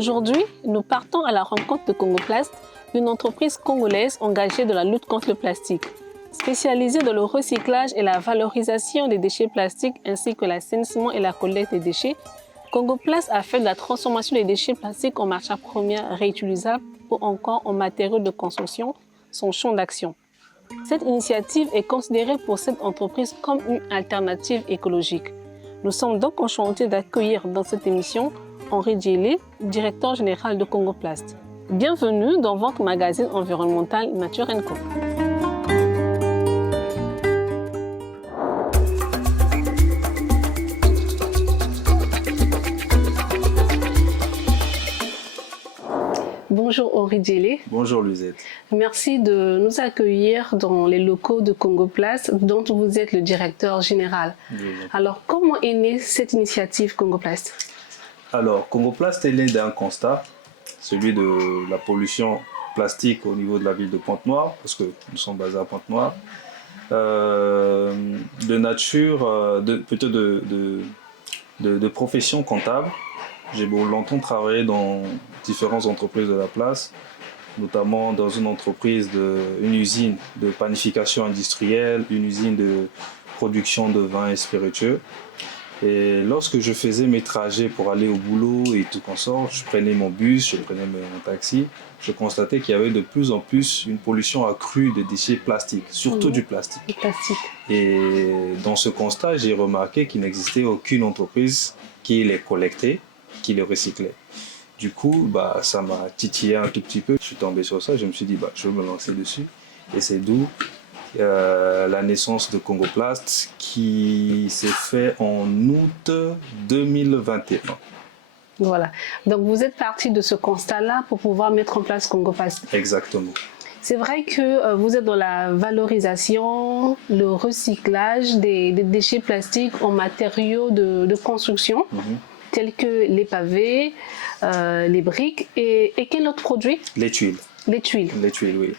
Aujourd'hui, nous partons à la rencontre de Congoplast, une entreprise congolaise engagée dans la lutte contre le plastique. Spécialisée dans le recyclage et la valorisation des déchets plastiques ainsi que l'assainissement et la collecte des déchets, Congoplast a fait de la transformation des déchets plastiques en matières premières réutilisables ou encore en matériaux de construction son champ d'action. Cette initiative est considérée pour cette entreprise comme une alternative écologique. Nous sommes donc enchantés d'accueillir dans cette émission Henri Djélé, directeur général de Congoplast. Bienvenue dans votre magazine environnemental Nature & Co. Bonjour Henri Djélé. Bonjour Lusette. Merci de nous accueillir dans les locaux de Congoplast dont vous êtes le directeur général. Oui. Alors comment est née cette initiative Congoplast? Alors Congoplast est né d'un constat, celui de la pollution plastique au niveau de la ville de Pointe-Noire, parce que nous sommes basés à Pointe-Noire, de nature, plutôt de profession comptable. J'ai longtemps travaillé dans différentes entreprises de la place, notamment dans une usine de panification industrielle, une usine de production de vins et spiritueux. Et lorsque je faisais mes trajets pour aller au boulot et tout consort, je prenais mon bus, je prenais mon taxi, je constatais qu'il y avait de plus en plus une pollution accrue des déchets plastiques, surtout du plastique. Et dans ce constat, j'ai remarqué qu'il n'existait aucune entreprise qui les collectait, qui les recyclait. Du coup, ça m'a titillé un tout petit peu. Je suis tombé sur ça, je me suis dit, je vais me lancer dessus. Et c'est d'où la naissance de Congoplast qui s'est fait en août 2021. Voilà. Donc vous êtes parti de ce constat-là pour pouvoir mettre en place Congoplast. Exactement. C'est vrai que vous êtes dans la valorisation, le recyclage des déchets plastiques en matériaux de construction, tels que les pavés, les briques et quel autre produit? Les tuiles. Les tuiles. Les tuiles, oui.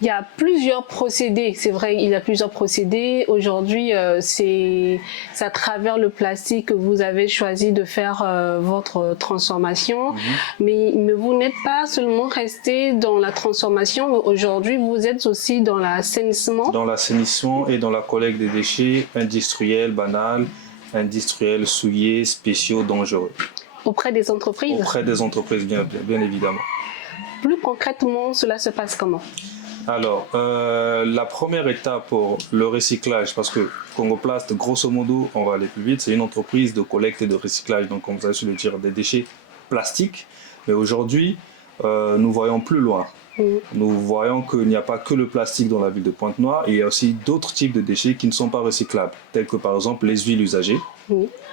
Il y a plusieurs procédés, c'est vrai, il y a plusieurs procédés. Aujourd'hui, c'est à travers le plastique que vous avez choisi de faire votre transformation. Mais vous n'êtes pas seulement resté dans la transformation, aujourd'hui vous êtes aussi dans l'assainissement. Dans l'assainissement et dans la collecte des déchets industriels, banals, industriels, souillés, spéciaux, dangereux. Auprès des entreprises? Auprès des entreprises, bien évidemment. Plus concrètement, cela se passe comment? Alors, la première étape pour le recyclage, parce que Congoplast, grosso modo, on va aller plus vite, c'est une entreprise de collecte et de recyclage, donc comme vous avez su le dire, des déchets plastiques. Mais aujourd'hui, nous voyons plus loin. Nous voyons qu'il n'y a pas que le plastique dans la ville de Pointe-Noire, il y a aussi d'autres types de déchets qui ne sont pas recyclables, tels que par exemple les huiles usagées.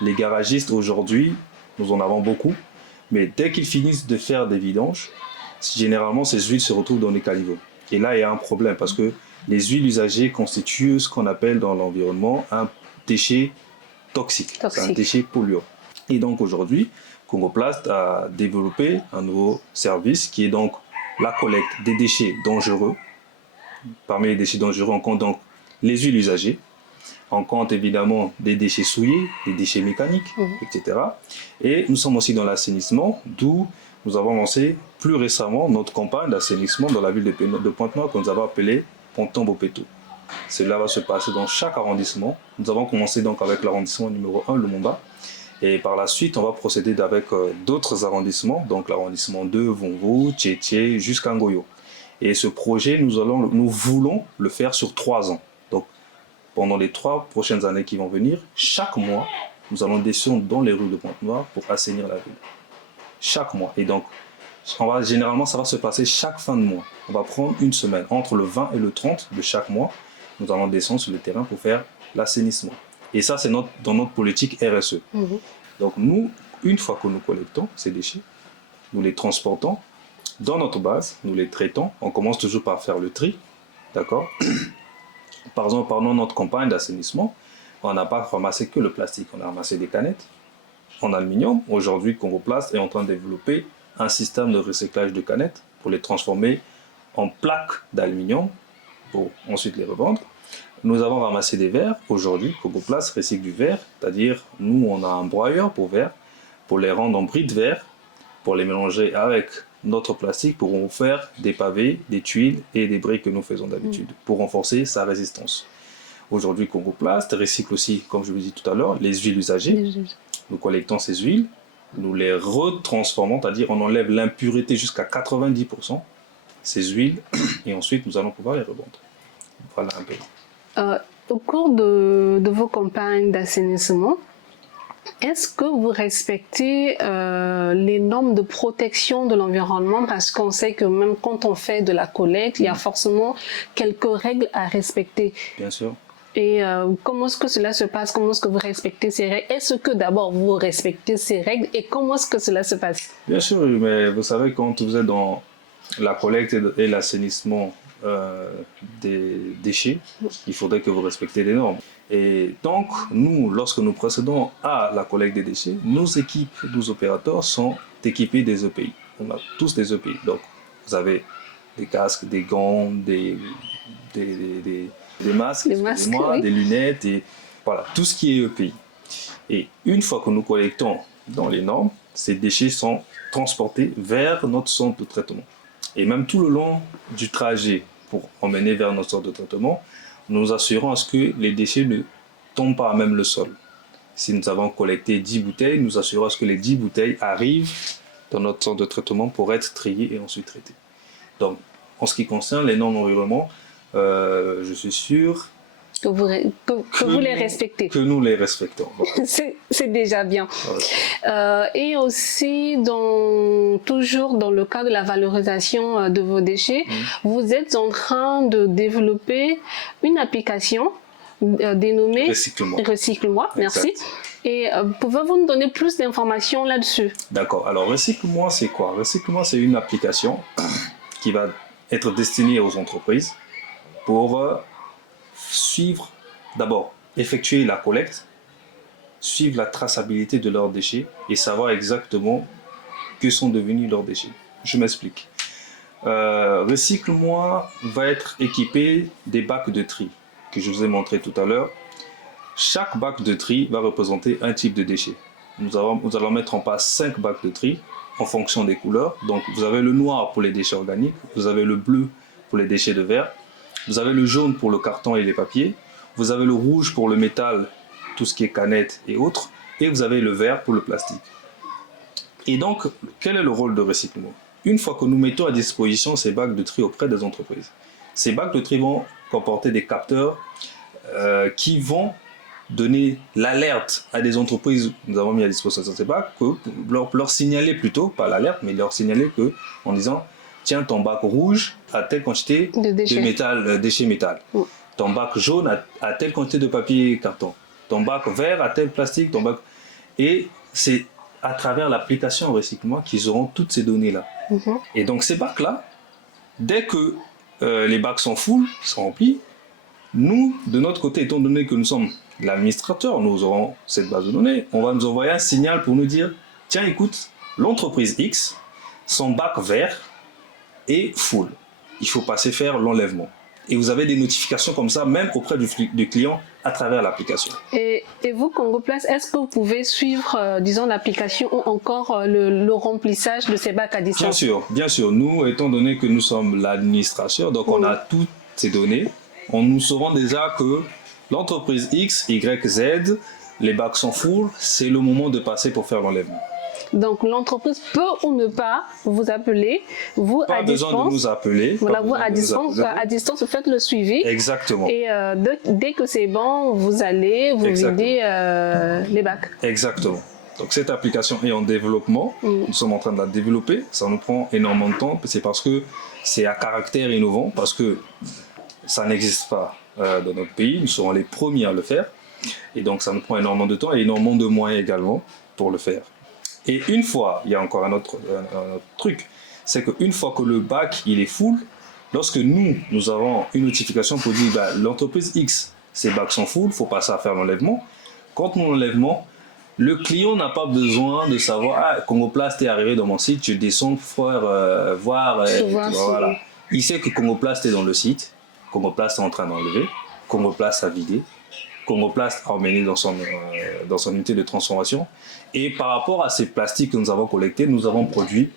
Les garagistes aujourd'hui, nous en avons beaucoup, mais dès qu'ils finissent de faire des vidanges, généralement ces huiles se retrouvent dans les caniveaux. Et là, il y a un problème parce que les huiles usagées constituent ce qu'on appelle dans l'environnement un déchet toxique. C'est un déchet polluant. Et donc aujourd'hui, Congoplast a développé un nouveau service qui est donc la collecte des déchets dangereux. Parmi les déchets dangereux, on compte donc les huiles usagées. On compte évidemment des déchets souillés, des déchets mécaniques, etc. Et nous sommes aussi dans l'assainissement, d'où nous avons lancé plus récemment notre campagne d'assainissement dans la ville de Pointe-Noire que nous avons appelée Pontombopeto. Cela va se passer dans chaque arrondissement. Nous avons commencé donc avec l'arrondissement numéro 1, Lumumba. Et par la suite, on va procéder avec d'autres arrondissements, donc l'arrondissement 2, Vomvo, Tchétché, jusqu'à Ngoyo. Et ce projet, nous voulons le faire sur 3 ans. Donc, pendant les 3 prochaines années qui vont venir, chaque mois, nous allons descendre dans les rues de Pointe-Noire pour assainir la ville. Chaque mois. Et donc, généralement, ça va se passer chaque fin de mois. On va prendre une semaine. Entre le 20 et le 30 de chaque mois, nous allons descendre sur le terrain pour faire l'assainissement. Et ça, c'est dans notre politique RSE. Donc, nous, une fois que nous collectons ces déchets, nous les transportons dans notre base, nous les traitons. On commence toujours par faire le tri. D'accord? Par exemple, pendant notre campagne d'assainissement, on n'a pas ramassé que le plastique. On a ramassé des canettes en aluminium. Aujourd'hui, Congoplast est en train de développer un système de recyclage de canettes pour les transformer en plaques d'aluminium pour ensuite les revendre. Nous avons ramassé des verres. Aujourd'hui, Congoplast recycle du verre, c'est-à-dire nous, on a un broyeur pour verre pour les rendre en bris de verre pour les mélanger avec notre plastique pour en faire des pavés, des tuiles et des briques que nous faisons d'habitude pour renforcer sa résistance. Aujourd'hui, Congoplast recycle aussi, comme je vous dis tout à l'heure, les huiles usagées. Nous collectons ces huiles, nous les retransformons, c'est-à-dire on enlève l'impureté jusqu'à 90%, ces huiles, et ensuite nous allons pouvoir les revendre. Voilà un peu. Au cours de vos campagnes d'assainissement, est-ce que vous respectez les normes de protection de l'environnement? Parce qu'on sait que même quand on fait de la collecte, il y a forcément quelques règles à respecter. Bien sûr. Et comment est-ce que cela se passe? Comment est-ce que vous respectez ces règles? Est-ce que d'abord vous respectez ces règles et comment est-ce que cela se passe? Bien sûr, mais vous savez, quand vous êtes dans la collecte et l'assainissement des déchets, il faudrait que vous respectez les normes. Et donc, nous, lorsque nous procédons à la collecte des déchets, nos équipes, nos opérateurs sont équipés des EPI. On a tous des EPI. Donc, vous avez des casques, des gants, des masques, oui. des lunettes, et voilà, tout ce qui est EPI. Et une fois que nous collectons dans les normes, ces déchets sont transportés vers notre centre de traitement. Et même tout le long du trajet pour emmener vers notre centre de traitement, nous assurons à ce que les déchets ne tombent pas à même le sol. Si nous avons collecté 10 bouteilles, nous assurons à ce que les 10 bouteilles arrivent dans notre centre de traitement pour être triées et ensuite traitées. Donc, en ce qui concerne les normes environnement, je suis sûr que vous les respectez. Que nous les respectons. Voilà. C'est déjà bien. Ouais. Et aussi, toujours dans le cadre de la valorisation de vos déchets, vous êtes en train de développer une application dénommée Recycle-moi. Merci. Et pouvez-vous nous donner plus d'informations là-dessus? D'accord. Alors, Recycle-moi, c'est quoi? Recycle-moi, c'est une application qui va être destinée aux entreprises pour suivre, d'abord, effectuer la collecte, suivre la traçabilité de leurs déchets et savoir exactement que sont devenus leurs déchets. Je m'explique. Recycle-moi va être équipé des bacs de tri que je vous ai montré tout à l'heure. Chaque bac de tri va représenter un type de déchet. Nous allons mettre en place 5 bacs de tri en fonction des couleurs. Donc, vous avez le noir pour les déchets organiques, vous avez le bleu pour les déchets de verre, vous avez le jaune pour le carton et les papiers, vous avez le rouge pour le métal, tout ce qui est canettes et autres, et vous avez le vert pour le plastique. Et donc, quel est le rôle de Recycle-moi? Une fois que nous mettons à disposition ces bacs de tri auprès des entreprises, ces bacs de tri vont comporter des capteurs qui vont donner l'alerte à des entreprises, nous avons mis à disposition ces bacs, leur signaler plutôt, pas l'alerte, mais leur signaler que, en disant, tiens, ton bac rouge a telle quantité de déchets métal. Ton bac jaune a telle quantité de papier et carton. Ton bac vert a tel plastique. Et c'est à travers l'application Recycle-moi qu'ils auront toutes ces données-là. Et donc ces bacs-là, dès que les bacs sont full, sont remplis, nous, de notre côté, étant donné que nous sommes l'administrateur, nous aurons cette base de données, on va nous envoyer un signal pour nous dire, tiens, écoute, l'entreprise X, son bac vert est full. Il faut passer faire l'enlèvement. Et vous avez des notifications comme ça, même auprès du client, à travers l'application. Et vous, Congoplast, est-ce que vous pouvez suivre, disons, l'application ou encore le remplissage de ces bacs à distance? Bien sûr. Nous, étant donné que nous sommes l'administration, donc on a toutes ces données, nous saurons déjà que l'entreprise X, Y, Z, les bacs sont full, c'est le moment de passer pour faire l'enlèvement. Donc l'entreprise peut ou ne pas vous appeler, vous pas à distance. Pas besoin de nous appeler. Voilà, vous à distance, vous faites le suivi. Exactement. Et dès que c'est bon, vous allez vous vider les bacs. Exactement. Donc cette application est en développement, nous sommes en train de la développer, ça nous prend énormément de temps, c'est parce que c'est à caractère innovant, parce que ça n'existe pas dans notre pays, nous serons les premiers à le faire, et donc ça nous prend énormément de temps et énormément de moyens également pour le faire. Et une fois, il y a encore un autre truc, c'est qu'une fois que le bac il est full, lorsque nous avons une notification pour dire l'entreprise X, ses bacs sont full, il faut passer à faire l'enlèvement. Quand nous l'enlèvement, le client n'a pas besoin de savoir Congoplast est arrivé dans mon site, je descends pour voir. Voilà. Il sait que Congoplast est dans le site, Congoplast est en train d'enlever, Congoplast a vidé, Congoplast a emmené dans son unité de transformation. Et par rapport à ces plastiques que nous avons collectés, nous avons produit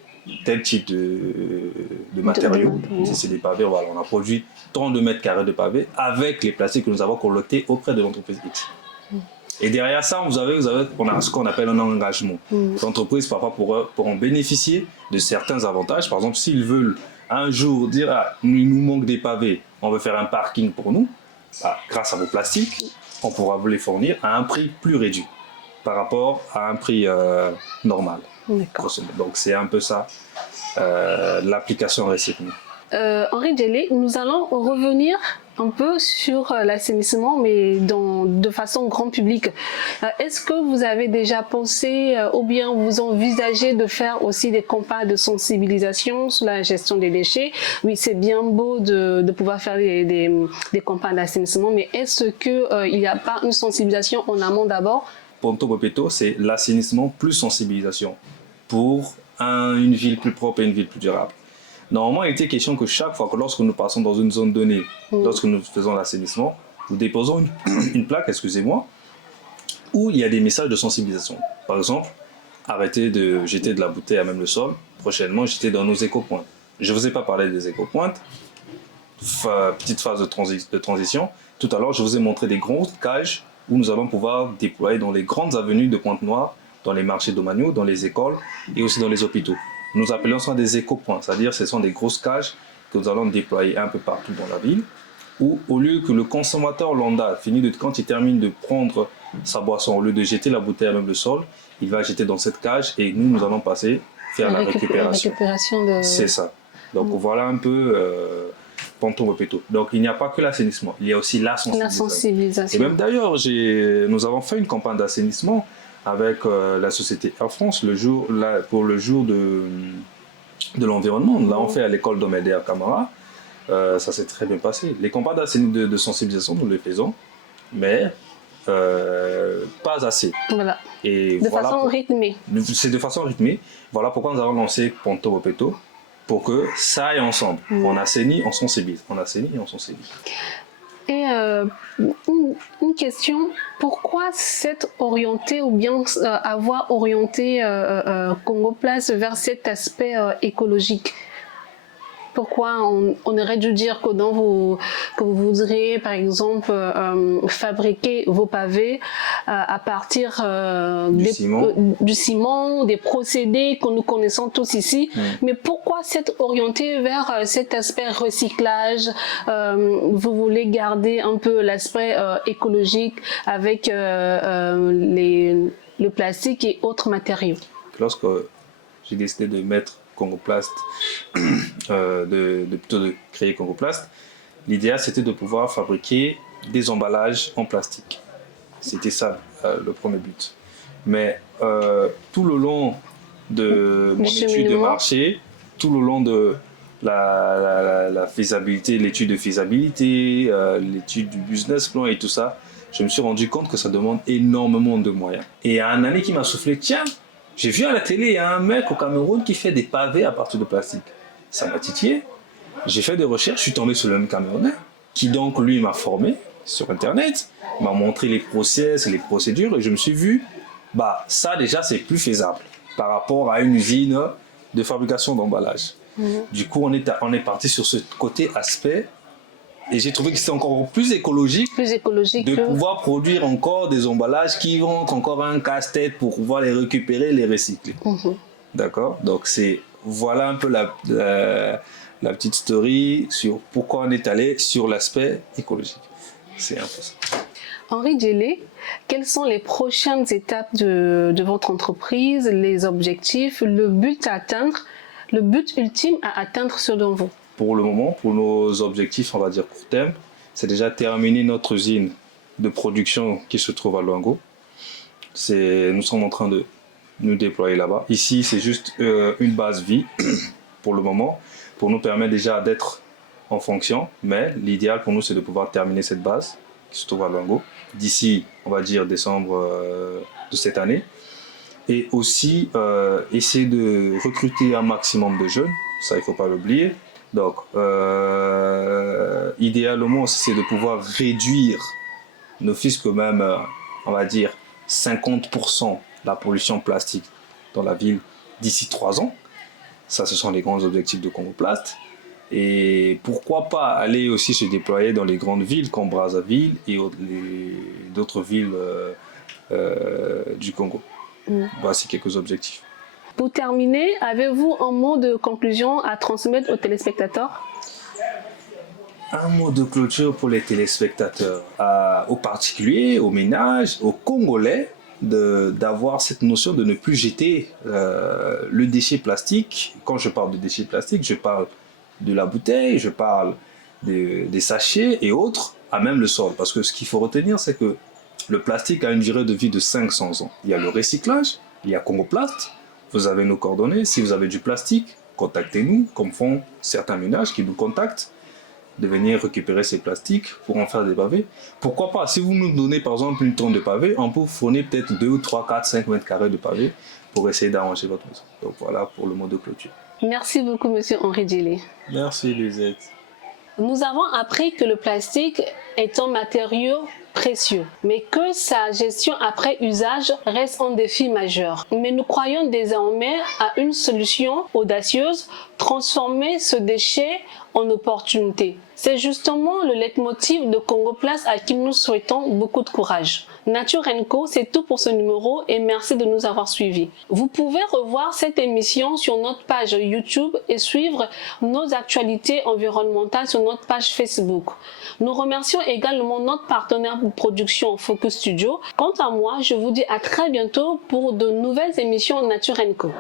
tel type de matériaux. Si c'est des pavés, voilà, on a produit tant de mètres carrés de pavés avec les plastiques que nous avons collectés auprès de l'entreprise X. Et derrière ça, on a ce qu'on appelle un engagement. L'entreprise parfois pourront bénéficier de certains avantages. Par exemple, s'ils veulent un jour dire il nous manque des pavés, on veut faire un parking pour nous, grâce à vos plastiques, on pourra vous les fournir à un prix plus réduit par rapport à un prix normal. Donc c'est un peu ça, l'application Recycling. Henri Djelé, nous allons revenir un peu sur l'assainissement, mais de façon grand public. Est-ce que vous avez déjà pensé ou bien vous envisagez de faire aussi des campagnes de sensibilisation sur la gestion des déchets? Oui, c'est bien beau de pouvoir faire des campagnes d'assainissement, mais est-ce qu'il n'y a pas une sensibilisation en amont d'abord? Ponto Bopeto, c'est l'assainissement plus sensibilisation pour une ville plus propre et une ville plus durable. Normalement, il était question que chaque fois que lorsque nous passons dans une zone donnée, lorsque nous faisons l'assainissement, nous déposons une plaque, excusez-moi, où il y a des messages de sensibilisation. Par exemple, arrêtez de jeter de la bouteille à même le sol. Prochainement, jetez dans nos éco-pointes. Je ne vous ai pas parlé des éco-pointes. Petite phase de transition. Tout à l'heure, je vous ai montré des grandes cages où nous allons pouvoir déployer dans les grandes avenues de Pointe-Noire, dans les marchés domaniaux, dans les écoles et aussi dans les hôpitaux. Nous appelons ça des éco-points, c'est-à-dire ce sont des grosses cages que nous allons déployer un peu partout dans la ville, où au lieu que le consommateur lambda, quand il termine de prendre sa boisson, au lieu de jeter la bouteille à même le sol, il va jeter dans cette cage et nous allons passer faire la récupération. C'est ça. Donc voilà un peu Ponto Bopeto. Donc il n'y a pas que l'assainissement, il y a aussi la sensibilisation. Et même d'ailleurs, nous avons fait une campagne d'assainissement avec la société Air France pour le jour de l'environnement. Nous l'avons fait à l'école Domédère Camara. Ça s'est très bien passé. Les campagnes de sensibilisation, nous les faisons, mais pas assez. Voilà. Façon rythmée. C'est de façon rythmée. Voilà pourquoi nous avons lancé Ponto Bopeto, pour que ça aille ensemble. On assainit, on sensibilise. On assainit et on sensibilise. Et une question, pourquoi s'être orienté ou bien avoir orienté Congoplast vers cet aspect écologique? Pourquoi on aurait dû dire que vous voudriez par exemple fabriquer vos pavés à partir du ciment, des procédés que nous connaissons tous ici, mais pourquoi s'être orienté vers cet aspect recyclage? Vous voulez garder un peu l'aspect écologique avec le plastique et autres matériaux. Lorsque j'ai décidé de mettre Congoplast, plutôt de créer Congoplast, l'idéal c'était de pouvoir fabriquer des emballages en plastique. C'était ça le premier but. Mais tout le long de mon étude de marché, tout le long de la faisabilité, l'étude de faisabilité, l'étude du business plan et tout ça, je me suis rendu compte que ça demande énormément de moyens. Et il y a un année qui m'a soufflé, tiens, j'ai vu à la télé, il y a un mec au Cameroun qui fait des pavés à partir de plastique. Ça m'a titillé. J'ai fait des recherches, je suis tombé sur le même Camerounais, qui donc lui m'a formé sur Internet, m'a montré les process, les procédures, et je me suis vu, ça déjà c'est plus faisable par rapport à une usine de fabrication d'emballage. Du coup, on est parti sur ce côté aspect. Et j'ai trouvé que c'était encore plus écologique de pouvoir produire encore des emballages qui vont être encore un casse-tête pour pouvoir les récupérer, les recycler. D'accord? Donc voilà un peu la petite story sur pourquoi on est allé sur l'aspect écologique. C'est un peu ça. Henri Djelé, quelles sont les prochaines étapes de votre entreprise, les objectifs, le but ultime à atteindre selon vous? Pour le moment, pour nos objectifs, on va dire court terme, c'est déjà terminer notre usine de production qui se trouve à Luango. Nous sommes en train de nous déployer là-bas. Ici, c'est juste une base vie pour le moment, pour nous permettre déjà d'être en fonction. Mais l'idéal pour nous, c'est de pouvoir terminer cette base qui se trouve à Luango d'ici, on va dire, décembre de cette année. Et aussi essayer de recruter un maximum de jeunes, ça il ne faut pas l'oublier. Donc, idéalement, c'est de pouvoir réduire n'office que même, on va dire, 50% de la pollution plastique dans la ville d'ici 3 ans. Ça, ce sont les grands objectifs de Congoplast. Et pourquoi pas aller aussi se déployer dans les grandes villes comme Brazzaville et d'autres villes du Congo. Voici quelques objectifs. Pour terminer, avez-vous un mot de conclusion à transmettre aux téléspectateurs? Un mot de clôture pour les téléspectateurs, aux particuliers, aux ménages, aux Congolais, d'avoir cette notion de ne plus jeter le déchet plastique. Quand je parle de déchet plastique, je parle de la bouteille, je parle des sachets et autres, à même le sol. Parce que ce qu'il faut retenir, c'est que le plastique a une durée de vie de 500 ans. Il y a le recyclage, il y a Congoplast, vous avez nos coordonnées. Si vous avez du plastique, contactez-nous, comme font certains ménages qui nous contactent, de venir récupérer ces plastiques pour en faire des pavés. Pourquoi pas, si vous nous donnez par exemple une tonne de pavés, on peut vous fournir peut-être 2, 3, 4, 5 mètres carrés de pavés pour essayer d'arranger votre maison. Donc voilà pour le mot de clôture. Merci beaucoup, Monsieur Henri Djili. Merci, Lisette. Nous avons appris que le plastique est un matériau précieux, mais que sa gestion après usage reste un défi majeur. Mais nous croyons désormais à une solution audacieuse, transformer ce déchet en opportunité. C'est justement le leitmotiv de Congoplast à qui nous souhaitons beaucoup de courage. Nature & Co, c'est tout pour ce numéro et merci de nous avoir suivis. Vous pouvez revoir cette émission sur notre page YouTube et suivre nos actualités environnementales sur notre page Facebook. Nous remercions également notre partenaire de production Focus Studio. Quant à moi, je vous dis à très bientôt pour de nouvelles émissions Nature & Co.